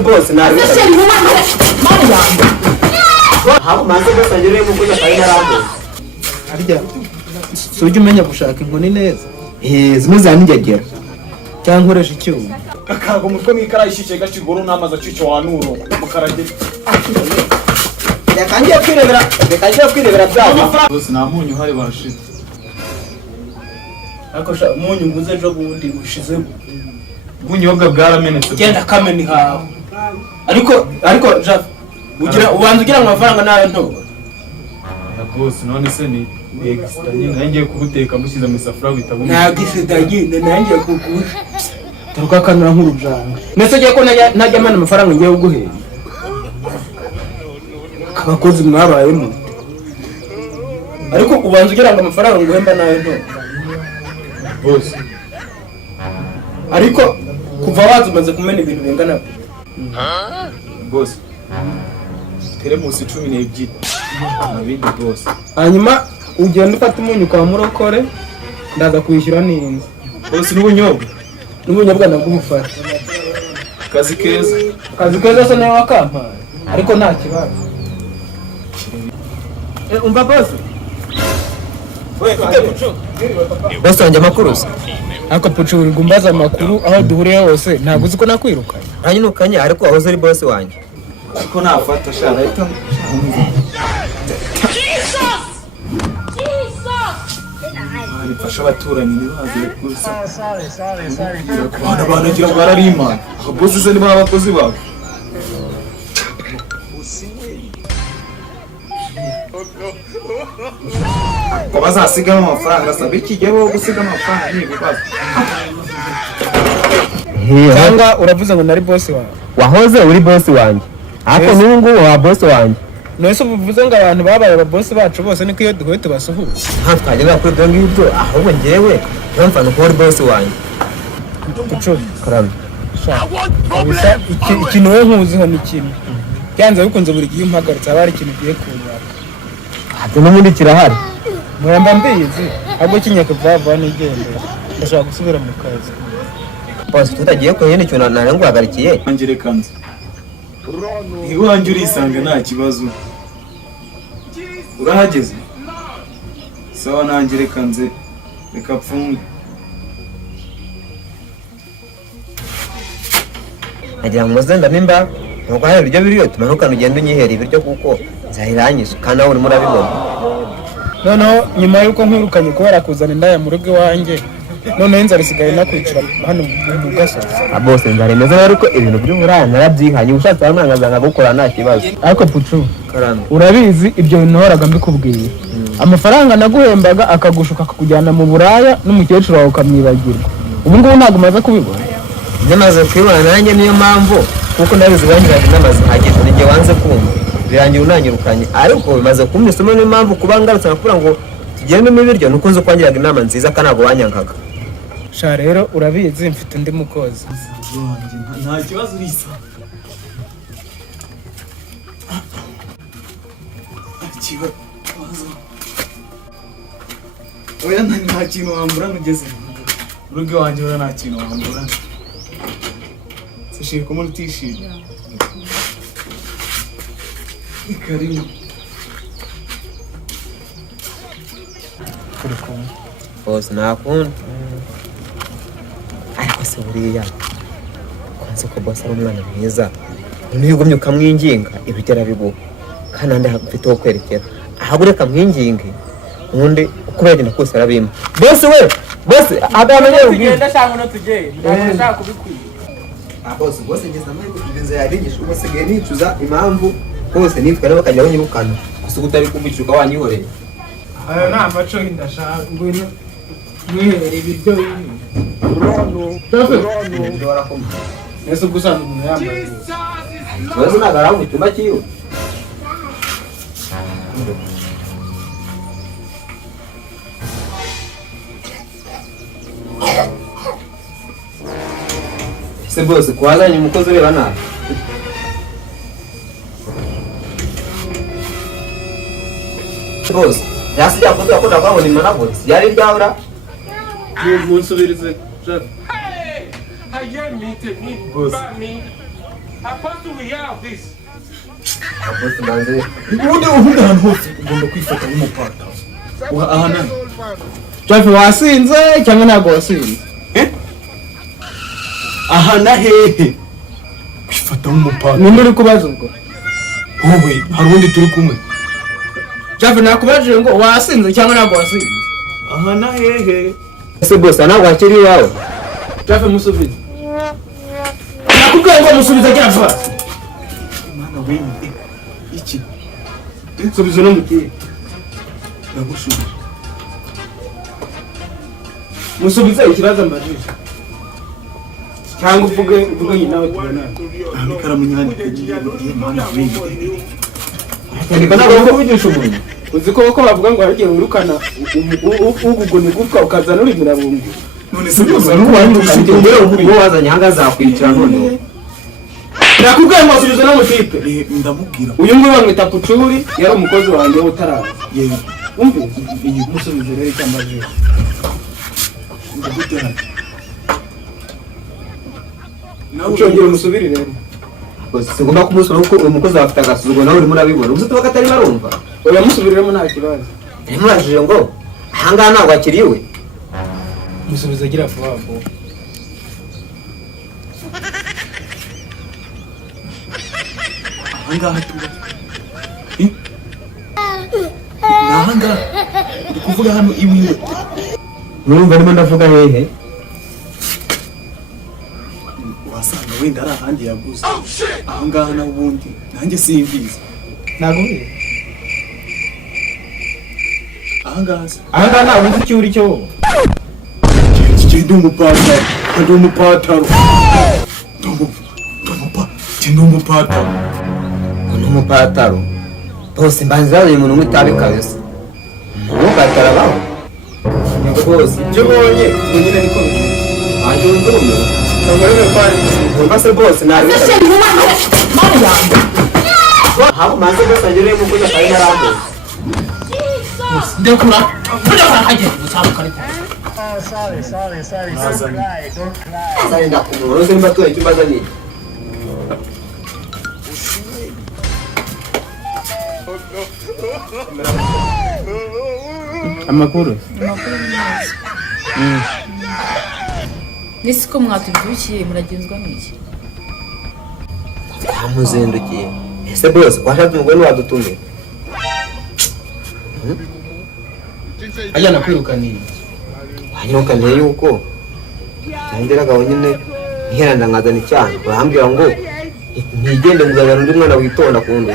boss na hapo manze boss agere mu kuja kaina rambo arya soje umenya gushaka inkoni neza zimwe zanijagera cyangwa nkoresha icyuma akago mutwe mwikarayishije gashigoro namaza cico wanuro mukarage yakangiye kwirebera byaba boss na munyu hari bashite akosha munyu nguze jo bundi bushize bunyobwa bwaramenetse genda kameni hawe ariko Jaf ubanza ugira amafaranga nayo nto boss none se ni extra nyine ngiye kubuteka mushize mu safura bitabumwe nta gisida nyine nangiye kukusha turuka kanura nk'urujanga nese giye ko najya mana amafaranga ngiye guhera abakozi mwabayemo ariko ubanza ugira ngo amafaranga nguhemba nayo nto boss ariko kuva wazumaze kumena ibintu bingana boss teremusi 12 nabindi boss hanyuma ugenda ufata umunyu kwa murokore ndaza kwishyura n'inzu boss n'ubunyobwa nabwo ubufata kazi keza se nawe wakampaye ariko nta kibazo umva boss boss wanjye amakuru ariko pucu uri gumbaza amakuru aho duhuriye hose ntabwo uzi ko nakwirukanye hanyinukanye ariko wahoze ari boss wanjye ariko nafata shara ahita fasha abaturanyi nibaze gusa sorry bana gira bararima boss se niba abakozi babo ko bazasiga amafaranga sabe kijyebo gusiga amafaranga ni bibazo cyangwa uravuze ngo nari boss wawe wahoze uri boss wanjye ariko n'ubu wa boss wanjye nese uvuze ngo abantu babaye aba boss bacu bose niko iyo duhuye tubasuhuza nta twagera kuri byo ngibyo ahubwo ngewe mpamvu ko uri boss wanjye pucu karame bisa ikintu we nkuziho ni kimwe byanze bikunze buri gihe umpagaritse aba ari ikintu ugiye kunyara ati n'ubundi kirahari muramba mbizi ahubwo kinyaka vuba nigendera ndashaka gusubira mu kazi boss tutagiye ko yene cyo narengwagarikiye angere kanze iwanjye urisanga nta kibazo urahageze sawa nangere kanze reka pfunge agira ngo muzenda nimba nuko hari ibiryo biriyo tumanukana ugenda unyihera ibiryo kuko zahiranyije kandi nawe urimo urabibona noneho nyuma y'uko nkwirukanye kubera kuzana indaya mu rugo iwanjye noneho inzara isigaye nakwicara hano mu gasozi bose nzaremeza ariko ibintu by'uburaya narabyihanye ushatse bamwangazanga gukora nta kibazo ariko pucu karame urabizi ibyo bintu nahoraga mbikubwiye amafaranga naguhembaga akagushuka akakujyana mu buraya n'umukecuru wawe ukamwibagirwa ubu ngubu ntabwo umaze kubibona nyamaze kwibona nanjye niyo mpamvu kuko ndabizi banyiraga inama zihagije n'igihe wanze kumva birangira unanyirukanye ariko bimaze kumva isomo niyo mpamvu kuba ngarutse nakubwira ngo tugendemo ibiryo nuko nzi kwangiraga inama nziza kandi ntabwo wanyankaga sha rero urabizi mfite undi mukozi nta kibazo urisa oya nta kintu wambura nugeze urugo wanjye ura nta kintu wambura sishire ko muri utishimye karibu bose nakunda ariko se buriya kwanze ko boss ari umwana mwiza niyo ugumye ukamwinginga ibigera biguha kandi andi hafite ho kwerekera ahubwo reka mwinginge ubundi uko bagenda kose arabima boss we boss agamenye ugenda shaka no tugenda ndashaka kubikwiye boss ngeze amaye kubigenza yabigisha uko sigaye nicuza impamvu bose nitwara bakajya banyirukana gusa utabikumvishuka wanyihoreye ayo nta maco ndashaka ngwino mwihere ibiryo ese gusanga umuntu yambaye boss nagara mu cyumba cyiwe se boss kwazanye umukozi ureba nabi boss yasijya kuza ko ndabona imana boss yari ryahura umusubirize Boss. Boss manze. ubundi ahantu hose ugomba kwifata nk'umupata ahana Jafe wasinze cyangwa ntabwo wasinze? ahana hehe kwifata nk'umupata Ninde uri kubaza ubwo? wowe hari undi turi kumwe Jafe nakubajije ngo wasinze cyangwa ntabwo wasinze? ahana hehe Ese boss ntabwo akiri iwawe. Jafe musubize. Nakubwiye ngo musubize agira vuba. mwana w'indi iki Subiza no mutiye. ndagushubije Musubize ikibazo mbajije. Cyangwa uvuge nyina nawe tubona. ikaramu nyandika mwana w'indi Ndika ntabwo kuvugisha umuntu. Uzi ko bavuga ngo hagiye wirukana uguguna igufwa ukazana uri mirabungu. none se Boss ufite ngere ubu wazanye hanga zakwicira none. Nakubwiye ngo subiza no mutipe. ndamubwira Uyu nguyu bamwita Pucuri yari umukozi wanjye utaraza. yewe Umve iyi musubize rero icyambajije. ndagutera Ucongera umusubiri rero. Boss sigomba kumusura kuko uyu mukozi afite agasuzuguro nawe urimo urabibona. Ubuze tuba katari barumva. Oya musubiriremo nta kibazo. Nimurajije ngo ahangaha ntabwo akiriwe. Musubize agira vuba vuba. ahangaha tuba ahangaha uri kuvuga hano iwiwe Urumva ndimo ndavuga hehe? wasanga wenda ari ahandi yaguze ahangaha naho ubundi nanjye simbizi Naguye. ahangaha se Ahangaha ntabwo uzi icyo uri cyo wowe. ndi umupataro ndi umupataro ndi umupataro Uno mupataro. Boss mbanza yazanye umuntu mwitabe kabisa. Umupataro abaho. Boss Ibyo bonye ngo nyine niko bimeze. aje urumva. Ntabwo rero kwari. Umva se boss nabi. Hapo manze boss agere mu kuja kari narambo. Ndekura. Ndekura haje gusabuka ariko. Sasa ndakumuro se mbato icyo bazanye. Amakuru. Nisi ko mwatubyukiye muragenzwa n'iki? Twamuzindukiye. Ese boss washatse umugore wadutumye. Ajyana kwirukaniye. Hanyirukaniye yuko nangeraga nyine ntiheranda nkazana icyana. Barambwira ngo ntigende muzazana undi mwana witonda kundi.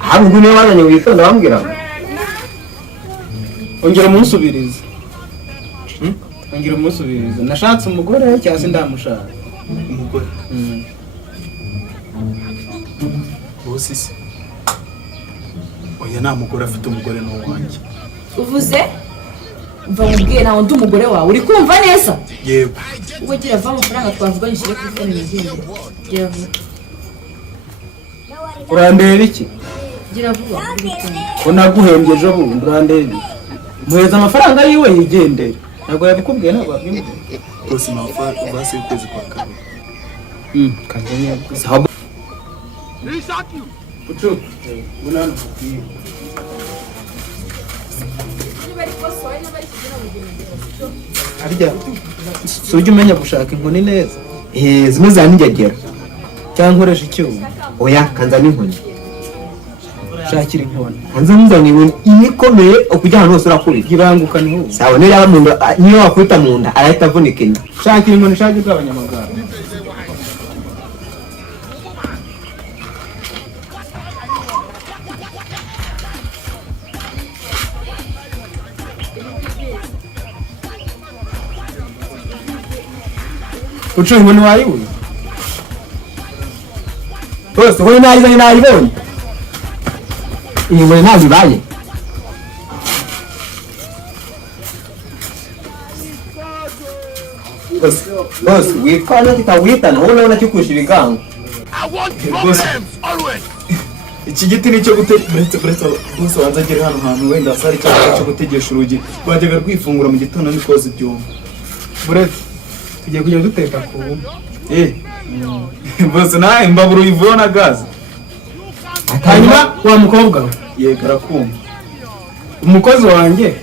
Ahubwo niwe wazanye witonda bambwira. Ongera umusubirize. Ongera umusubirize. Nashatse umugore cyangwa se ndamushaka. umugore bose se oya nta mugore afite umugore n'uwanjye Uvuze? Mva mubwiye nawe ndi umugore wawe uri kumva neza? yego Ubwo gira va amafaranga twavuganye shire kuri phone y'izindi. Gira vuba. Urandeba iki? Gira vuba. Ko naguhembye ejo bundi urandeba. Muheza amafaranga yiwe yigendere. Ntabwo yabikubwiye ntabwo yabimbwiye. bose amafaranga basi y'ukwezi kwa kabiri Kazanya. Sawa. Ucu. Bunano kukiye. Arya. Sujya umenya gushaka inkoni neza. Zimwe za nigegera. Cyangwa nkoresha icyuma. Oya kanza n'inkoni. Shakira inkoni. Kanza muzanye inkoni imikomeye okujya ahantu hose urakurira. Gibanguka ni hose. Sawa niyo yaba mu nda niyo wakwita mu nda arahita avunika inda. Shakira inkoni shakira bw'abanyamagare. Ucu inkoni wayibonye? Bose wowe nayizanye nayibonye. Iyi nkoni ntabwo ibaye. Bose witwara kitawitana wowe urabona kikurusha ibigango. bose iki giti ni cyo buretse bose wanze agere hano hantu wenda hasi hari icyapa cyo gutegesha urugi rwajyaga rwifungura mu gitondo ni koza ibyuma Buretse tugiye kujya duteka ku bumwe. Bose nawe imbabura uyivuyeho na gaze. hanyuma wa mukobwa we, Yego arakumva. umukozi wanjye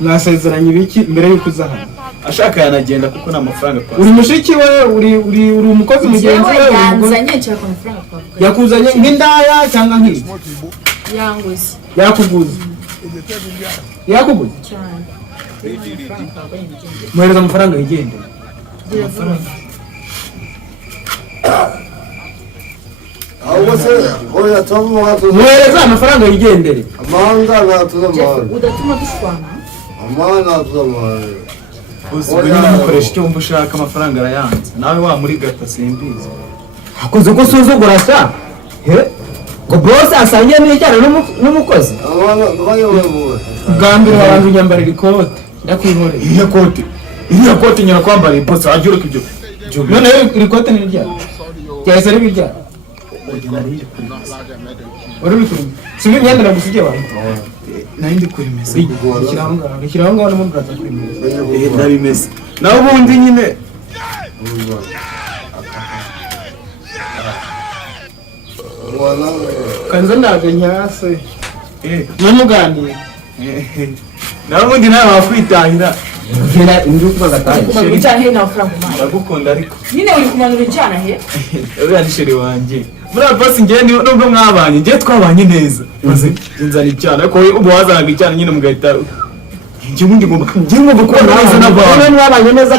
mwasezeranye ibiki mbere y'uko uza hano? Ashaka yanagenda kuko nta mafaranga twasi. Uri mushiki we, uri umukozi mugenzi we, uri umugore? yanzanye nshaka amafaranga twavuga. Yakuzanye nk'indaya cyangwa nk'iki? Yanguze Yakuguze cyane. muhereza amafaranga yigendera. ahubwo se oya turavuga tuzi muhereza amafaranga yigendere. amahanga natuza amahanga Udatuma dushwana. amahanga natuza amahanga Bose ubwo nyine mukoresha icyo wumva ushaka amafaranga arayanze. Nawe wa muri gata simbizi. hakuze ko usuzugura sa ngo bose asangiye n'icyana n'umukozi. amahanga bayoboye Bwa mbere wabanza unyambarira ikote ndakwihoreye. Iriya kote nyina kwambara bose wajya ureka ibyo. None iri kote ni ryari? Ryahise riba iryari? Wari ubikuriye? Singa imyenda nagusigiye abantu. Nari ndi kurimesa. Rishyiraho ngaho n'umuntu uraza kurimeza. Nabimesa. Naho ubundi nyine Kanza ndaje nyase. Namuganiye. naho ubundi nawe wakwitahira. Mbwira induka gatanye. Kumanura ijana he n'amafaranga umpaye. Ndagukunda ariko. Nyine uri kumanura ijana he? Uriya ni sheri wanjye. Muri bosi njye nubwo mwabanye njye twabanye neza. Maze inzana icyana ariko ubu wazanaga icyana nyine mugahita njye ubundi ngomba kubana neza n'abantu. Mwabanye neza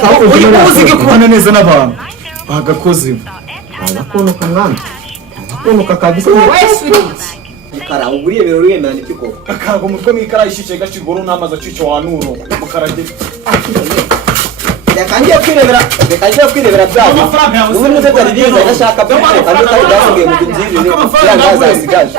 Uzige kubana neza n'abantu. Bagakoze. agakunuka mwana. Agakunuka kabisa. Wese uri iki? Ikara uguriye bero ruyemana ikiko. Akago mutwe mwikara ishice gashigoro n'amazi acice wa nuro mukarage. Yakangiye kwirebera byabo. Ubu nutari biza ndashaka kandi utari bwasigaye mu byinjire. Amafaranga azasigaje.